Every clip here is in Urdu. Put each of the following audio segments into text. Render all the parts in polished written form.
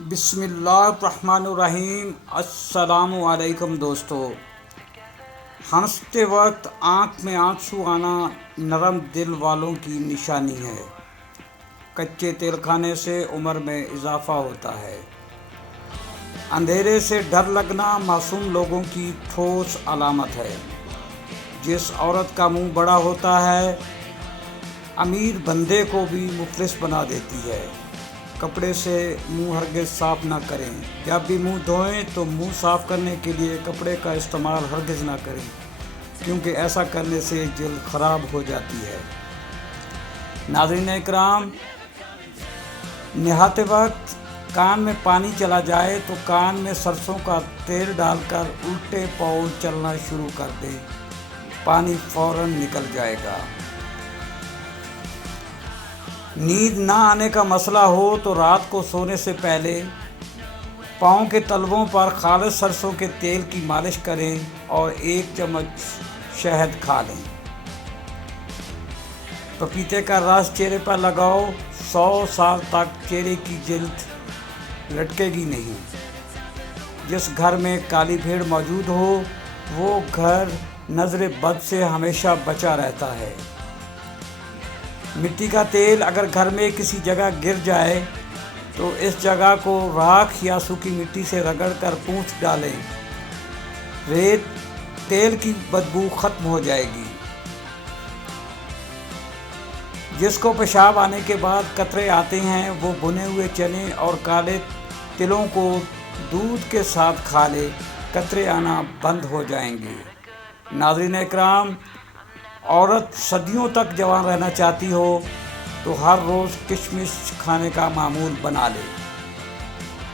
بسم اللہ الرحمن الرحیم۔ السلام علیکم دوستو۔ ہنستے وقت آنکھ میں آنسو آنا نرم دل والوں کی نشانی ہے۔ کچے تیل کھانے سے عمر میں اضافہ ہوتا ہے۔ اندھیرے سے ڈر لگنا معصوم لوگوں کی ٹھوس علامت ہے۔ جس عورت کا منہ بڑا ہوتا ہے امیر بندے کو بھی مفلس بنا دیتی ہے۔ کپڑے سے منہ ہرگز صاف نہ کریں۔ جب بھی منہ دھوئیں تو منہ صاف کرنے کے لیے کپڑے کا استعمال ہرگز نہ کریں، کیونکہ ایسا کرنے سے جلد خراب ہو جاتی ہے۔ ناظرین اکرام، نہاتے وقت کان میں پانی چلا جائے تو کان میں سرسوں کا تیل ڈال کر الٹے پاؤں چلنا شروع کر دیں، پانی فوراً نکل جائے گا۔ نیند نہ آنے کا مسئلہ ہو تو رات کو سونے سے پہلے پاؤں کے تلووں پر خالص سرسوں کے تیل کی مالش کریں اور 1 چمچ شہد کھا لیں۔ پپیتے کا رس چہرے پر لگاؤ، 100 سال تک چہرے کی جلد لٹکے گی نہیں۔ جس گھر میں کالی بھیڑ موجود ہو وہ گھر نظر بد سے ہمیشہ بچا رہتا ہے۔ مٹی کا تیل اگر گھر میں کسی جگہ گر جائے تو اس جگہ کو راکھ یا سوکھی مٹی سے رگڑ کر پونچھ ڈالیں، ریت تیل کی بدبو ختم ہو جائے گی۔ جس کو پیشاب آنے کے بعد قطرے آتے ہیں وہ بھنے ہوئے چنے اور کالے تلوں کو دودھ کے ساتھ کھا لے، قطرے آنا بند ہو جائیں گے۔ ناظرین اکرام، عورت صدیوں تک جوان رہنا چاہتی ہو تو ہر روز کشمش کھانے کا معمول بنا لے۔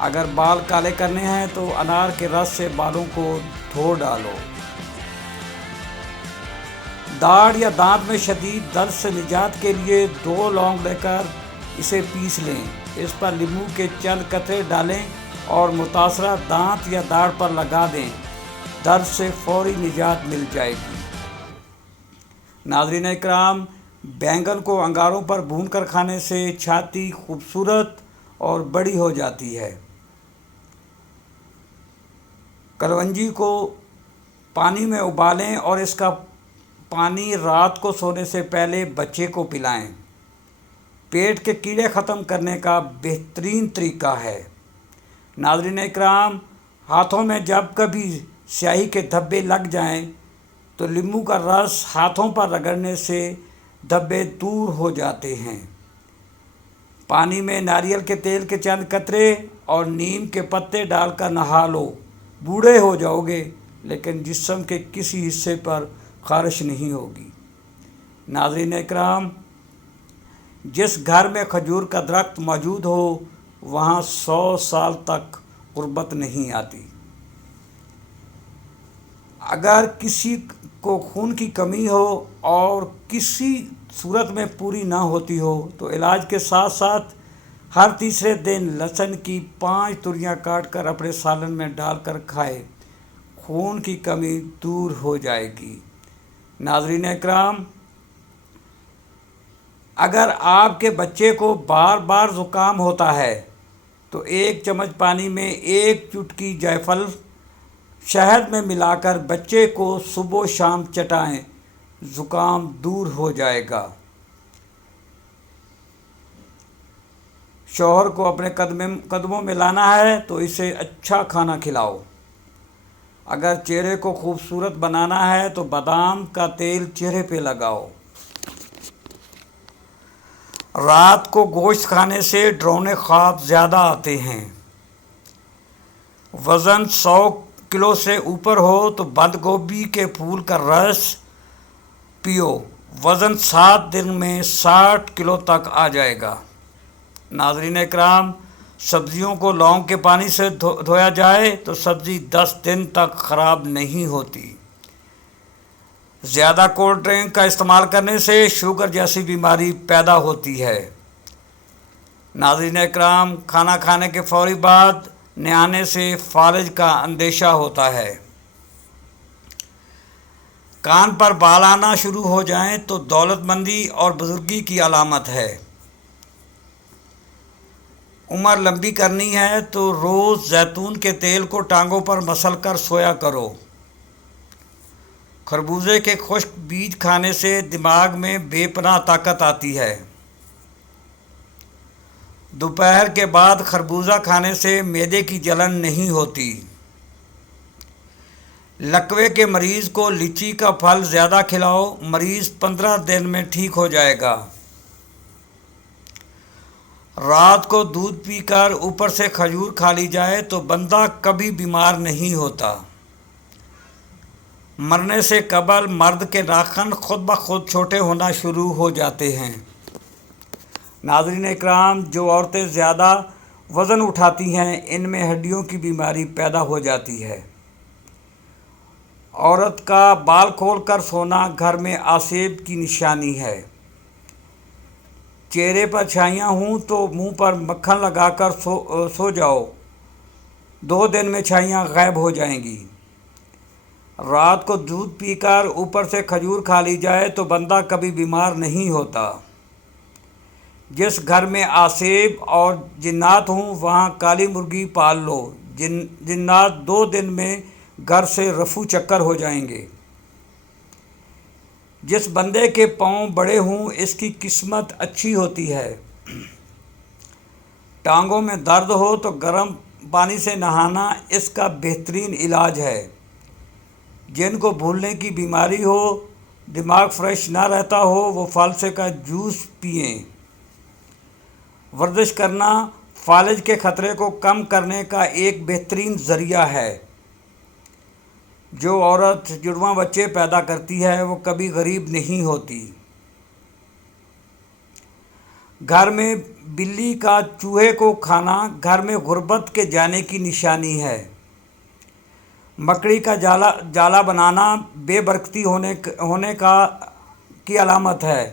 اگر بال کالے کرنے ہیں تو انار کے رس سے بالوں کو دھو ڈالو۔ داڑھ یا دانت میں شدید درد سے نجات کے لیے 2 لونگ لے کر اسے پیس لیں، اس پر لیموں کے چند قطرے ڈالیں اور متاثرہ دانت یا داڑھ پر لگا دیں، درد سے فوری نجات مل جائے گی۔ ناظرین اکرام، بینگن کو انگاروں پر بھون کر کھانے سے چھاتی خوبصورت اور بڑی ہو جاتی ہے۔ کلونجی کو پانی میں ابالیں اور اس کا پانی رات کو سونے سے پہلے بچے کو پلائیں۔ پیٹ کے کیڑے ختم کرنے کا بہترین طریقہ ہے۔ ناظرین اکرام، ہاتھوں میں جب کبھی سیاہی کے دھبے لگ جائیں تو لیموں کا رس ہاتھوں پر رگڑنے سے دھبے دور ہو جاتے ہیں۔ پانی میں ناریل کے تیل کے چند قطرے اور نیم کے پتے ڈال کر نہا لو، بوڑھے ہو جاؤ گے لیکن جسم کے کسی حصے پر خارش نہیں ہوگی۔ ناظرین اکرام، جس گھر میں کھجور کا درخت موجود ہو وہاں 100 سال تک غربت نہیں آتی۔ اگر کسی کو خون کی کمی ہو اور کسی صورت میں پوری نہ ہوتی ہو تو علاج کے ساتھ ساتھ ہر تیسرے دن لہسن کی 5 توریاں کاٹ کر اپنے سالن میں ڈال کر کھائے، خون کی کمی دور ہو جائے گی۔ ناظرین اکرام، اگر آپ کے بچے کو بار بار زکام ہوتا ہے تو 1 چمچ پانی میں 1 چٹکی جائفل شہد میں ملا کر بچے کو صبح و شام چٹائیں، زکام دور ہو جائے گا۔ شوہر کو اپنے قدموں میں لانا ہے تو اسے اچھا کھانا کھلاؤ۔ اگر چہرے کو خوبصورت بنانا ہے تو بادام کا تیل چہرے پہ لگاؤ۔ رات کو گوشت کھانے سے ڈراؤنے خواب زیادہ آتے ہیں۔ وزن 100 کلو سے اوپر ہو تو بند گوبھی کے پھول کا رس پیو، وزن 7 دن میں 60 کلو تک آ جائے گا۔ ناظرین اکرام، سبزیوں کو لونگ کے پانی سے دھویا جائے تو سبزی 10 دن تک خراب نہیں ہوتی۔ زیادہ کولڈ ڈرنک کا استعمال کرنے سے شوگر جیسی بیماری پیدا ہوتی ہے۔ ناظرین اکرام، کھانا کھانے کے فوری بعد نہانے سے فالج کا اندیشہ ہوتا ہے۔ کان پر بال آنا شروع ہو جائیں تو دولت مندی اور بزرگی کی علامت ہے۔ عمر لمبی کرنی ہے تو روز زیتون کے تیل کو ٹانگوں پر مسل کر سویا کرو۔ خربوزے کے خشک بیج کھانے سے دماغ میں بے پناہ طاقت آتی ہے۔ دوپہر کے بعد خربوزہ کھانے سے معدے کی جلن نہیں ہوتی۔ لکوے کے مریض کو لیچی کا پھل زیادہ کھلاؤ، مریض 15 دن میں ٹھیک ہو جائے گا۔ رات کو دودھ پی کر اوپر سے کھجور کھا لی جائے تو بندہ کبھی بیمار نہیں ہوتا۔ مرنے سے قبل مرد کے ناخن خود بخود چھوٹے ہونا شروع ہو جاتے ہیں۔ ناظرین اکرام، جو عورتیں زیادہ وزن اٹھاتی ہیں ان میں ہڈیوں کی بیماری پیدا ہو جاتی ہے۔ عورت کا بال کھول کر سونا گھر میں آسیب کی نشانی ہے۔ چہرے پر چھائیاں ہوں تو منہ پر مکھن لگا کر سو جاؤ، 2 دن میں چھائیاں غائب ہو جائیں گی۔ رات کو دودھ پی کر اوپر سے کھجور کھا لی جائے تو بندہ کبھی بیمار نہیں ہوتا۔ جس گھر میں آسیب اور جنات ہوں وہاں کالی مرغی پال لو، جنات 2 دن میں گھر سے رفو چکر ہو جائیں گے۔ جس بندے کے پاؤں بڑے ہوں اس کی قسمت اچھی ہوتی ہے۔ ٹانگوں میں درد ہو تو گرم پانی سے نہانا اس کا بہترین علاج ہے۔ جن کو بھولنے کی بیماری ہو، دماغ فریش نہ رہتا ہو، وہ فالسے کا جوس پئیں۔ ورزش کرنا فالج کے خطرے کو کم کرنے کا ایک بہترین ذریعہ ہے۔ جو عورت جڑواں بچے پیدا کرتی ہے وہ کبھی غریب نہیں ہوتی۔ گھر میں بلی کا چوہے کو کھانا گھر میں غربت کے جانے کی نشانی ہے۔ مکڑی کا جالا بنانا بے برکتی ہونے کی علامت ہے۔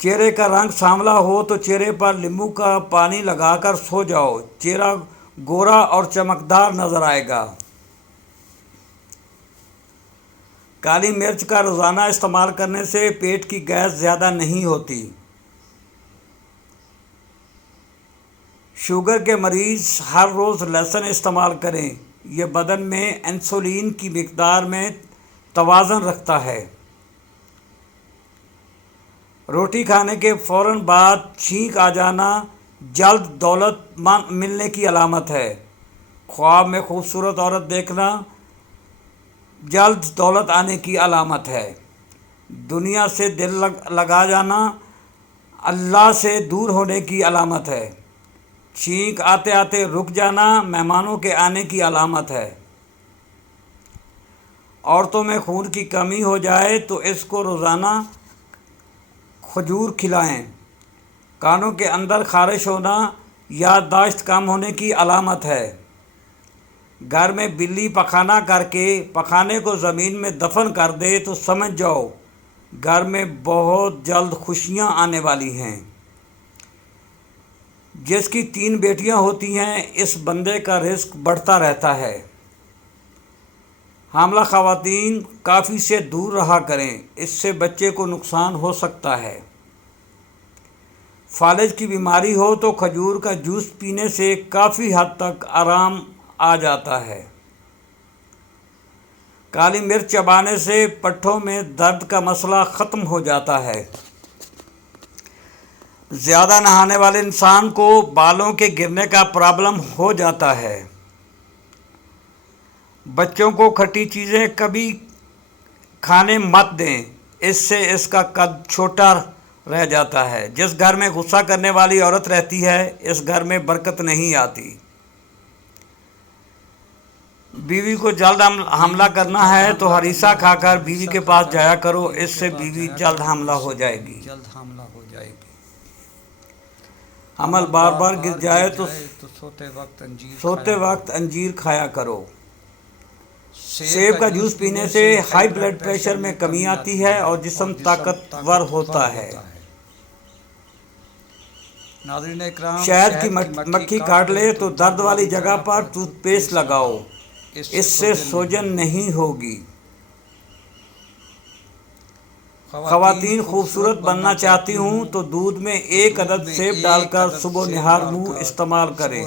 چہرے کا رنگ سانولا ہو تو چہرے پر لیموں کا پانی لگا کر سو جاؤ، چہرہ گورا اور چمکدار نظر آئے گا۔ کالی مرچ کا روزانہ استعمال کرنے سے پیٹ کی گیس زیادہ نہیں ہوتی۔ شوگر کے مریض ہر روز لہسن استعمال کریں، یہ بدن میں انسولین کی مقدار میں توازن رکھتا ہے۔ روٹی کھانے کے فوراً بعد چھینک آ جانا جلد دولت ملنے کی علامت ہے۔ خواب میں خوبصورت عورت دیکھنا جلد دولت آنے کی علامت ہے۔ دنیا سے دل لگا جانا اللہ سے دور ہونے کی علامت ہے۔ چھینک آتے آتے رک جانا مہمانوں کے آنے کی علامت ہے۔ عورتوں میں خون کی کمی ہو جائے تو اس کو روزانہ کھجور کھلائیں۔ کانوں کے اندر خارش ہونا یادداشت کم ہونے کی علامت ہے۔ گھر میں بلی پخانہ کر کے پخانے کو زمین میں دفن کر دے تو سمجھ جاؤ گھر میں بہت جلد خوشیاں آنے والی ہیں۔ جس کی 3 بیٹیاں ہوتی ہیں اس بندے کا رزق بڑھتا رہتا ہے۔ حاملہ خواتین کافی سے دور رہا کریں، اس سے بچے کو نقصان ہو سکتا ہے۔ فالج کی بیماری ہو تو کھجور کا جوس پینے سے کافی حد تک آرام آ جاتا ہے۔ کالی مرچ چبانے سے پٹھوں میں درد کا مسئلہ ختم ہو جاتا ہے۔ زیادہ نہانے والے انسان کو بالوں کے گرنے کا پرابلم ہو جاتا ہے۔ بچوں کو کھٹی چیزیں کبھی کھانے مت دیں، اس سے اس کا قد چھوٹا رہ جاتا ہے۔ جس گھر میں غصہ کرنے والی عورت رہتی ہے اس گھر میں برکت نہیں آتی۔ بیوی کو جلد حاملہ کرنا ہے تو ہریسہ کھا کر بیوی کے پاس جایا کرو، اس سے بیوی جلد حاملہ ہو جائے گی۔ حمل بار بار گر جائے تو سوتے وقت انجیر کھایا کرو۔ سیب کا جوس پینے سے ہائی بلڈ پریشر میں کمی آتی ہے اور جسم طاقتور ہوتا ہے۔ شہد کی مکھی کاٹ لے تو درد والی جگہ پر ٹوتھ پیسٹ لگاؤ، اس سے سوجن نہیں ہوگی۔ خواتین خوبصورت بننا چاہتی ہوں تو دودھ میں 1 عدد سیب ڈال کر صبح نہار منہ استعمال کریں۔